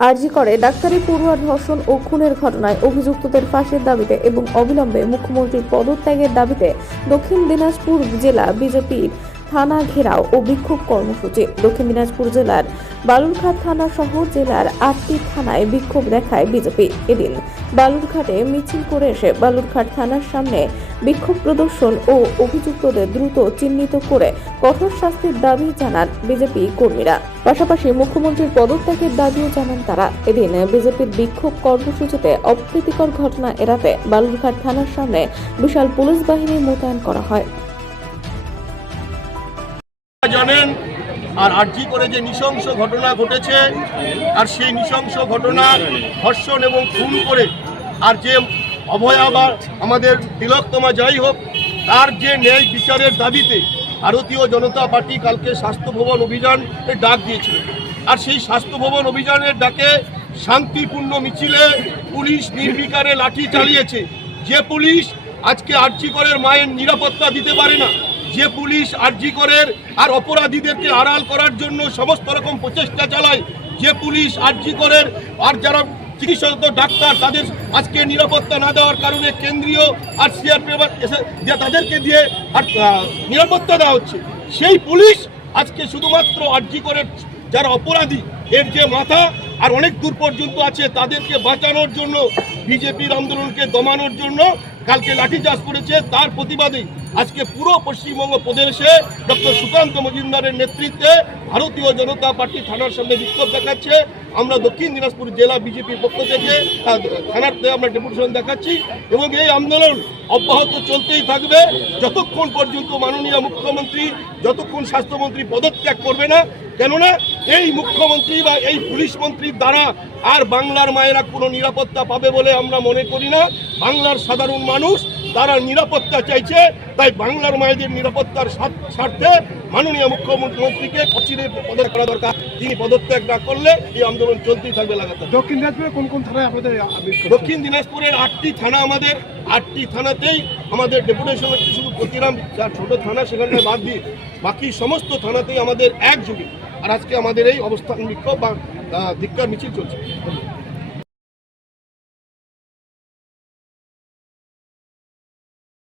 আর্জি করে ডাক্তারি পড়ুয়া ধর্ষণ ও খুনের ঘটনায় অভিযুক্তদের ফাঁসির দাবিতে এবং অবিলম্বে মুখ্যমন্ত্রীর পদত্যাগের দাবিতে দক্ষিণ দিনাজপুর জেলা বিজেপির থানা ঘেরাও ও বিক্ষোভ কর্মসূচি। দক্ষিণ দিনাজপুর জেলার বালুরঘাট থানা সহ জেলার আটটি থানায় বিক্ষোভ দেখায় বিজেপি। এদিন বালুরঘাটে মিছিল করে এসে বালুরঘাট থানার সামনে বিক্ষোভ প্রদর্শন ও অভিযুক্তদের দ্রুত চিহ্নিত করে কঠোর শাস্তির দাবি জানান বিজেপি কর্মীরা। পাশাপাশি মুখ্যমন্ত্রীর পদত্যাগের দাবিও জানান তারা। এদিন বিজেপির বিক্ষোভ কর্মসূচিতে অপ্রীতিকর ঘটনা এড়াতে বালুরঘাট থানার সামনে বিশাল পুলিশ বাহিনী মোতায়েন করা হয়। জানেন আর আর্জি করে যে নৃশংস ঘটনা ঘটেছে আর সেই নৃশংস ঘটনা ধর্ষণ এবং খুন করে আর যে অভয়া বা আমাদের তিলকতমা যাই হোক, তার যে ন্যায় বিচারের দাবিতে ভারতীয় জনতা পার্টি কালকে স্বাস্থ্য ভবন অভিযান ডাক দিয়েছিল। আর সেই স্বাস্থ্য ভবন অভিযানের ডাকে শান্তিপূর্ণ মিছিলে পুলিশ নির্বিকারে লাঠি চালিয়েছে। যে পুলিশ আজকে আর্জি করের মায়ের নিরাপত্তা দিতে পারে না যে পুলিশ আরজি করের আর অপরাধীদেরকে আড়াল করার জন্য সমস্ত রকম প্রচেষ্টা চালায় যে পুলিশ আরজি করের আর যারা চিকিৎসক ডাক্তার তাদের আজকে নিরাপত্তা না দেওয়ার কারণে কেন্দ্রীয় আর সিআরপিএফ যে তাদেরকে দিয়ে আর, নিরাপত্তা দেওয়া হচ্ছে। সেই পুলিশ আজকে শুধুমাত্র আরজি করের যারা অপরাধী এর যে মাথা আর অনেক দূর পর্যন্ত আছে তাদেরকে বাঁচানোর জন্য, বিজেপির আন্দোলনকে দমানোর জন্য কালকে লাঠিচার্জ করেছে। তার প্রতিবাদে আজকে পুরো পশ্চিমবঙ্গ প্রদেশে ডক্টর সুকান্ত মজুমদারের নেতৃত্বে ভারতীয় জনতা পার্টি থানার সামনে বিক্ষোভ দেখাচ্ছে। আমরা দক্ষিণ দিনাজপুর জেলা বিজেপির পক্ষ থেকে থানাতে আমরা ডেপুটেশন দেখাচ্ছি এবং এই আন্দোলন অব্যাহত চলতেই থাকবে। যতক্ষণ পর্যন্ত মাননীয় মুখ্যমন্ত্রী, যতক্ষণ স্বাস্থ্যমন্ত্রী পদত্যাগ করবে না, কেননা এই মুখ্যমন্ত্রী বা এই পুলিশ মন্ত্রীর দ্বারা আর বাংলার মায়েরা কোনো নিরাপত্তা পাবে বলে আমরা মনে করি না। বাংলার সাধারণ মানুষ তারা নিরাপত্তা চাইছে তাই বাংলার মায়েদের নিরাপত্তার স্বার্থে মাননীয় মুখ্যমন্ত্রীকে অচিরে পদত্যাগ করা দরকার। তিনি পদত্যাগ না করলে এই আন্দোলন চলতেই থাকবে লাগাতার। দক্ষিণ দিনাজপুরে কোন কোন থানায় আপনাদের বিক্ষোভ? দক্ষিণ দিনাজপুরের আটটি থানা আমাদের। আটটি থানাতেই আমাদের ডেপুটেশন হচ্ছে শুধু প্রতিরাম যা ছোট থানা সেখানে বাদ দিয়ে বাকি সমস্ত থানাতেই আমাদের একযোগে। আর আজকে আমাদের এই অবস্থান বিক্ষোভ বা ধিক্ষার মিছিল চলছে।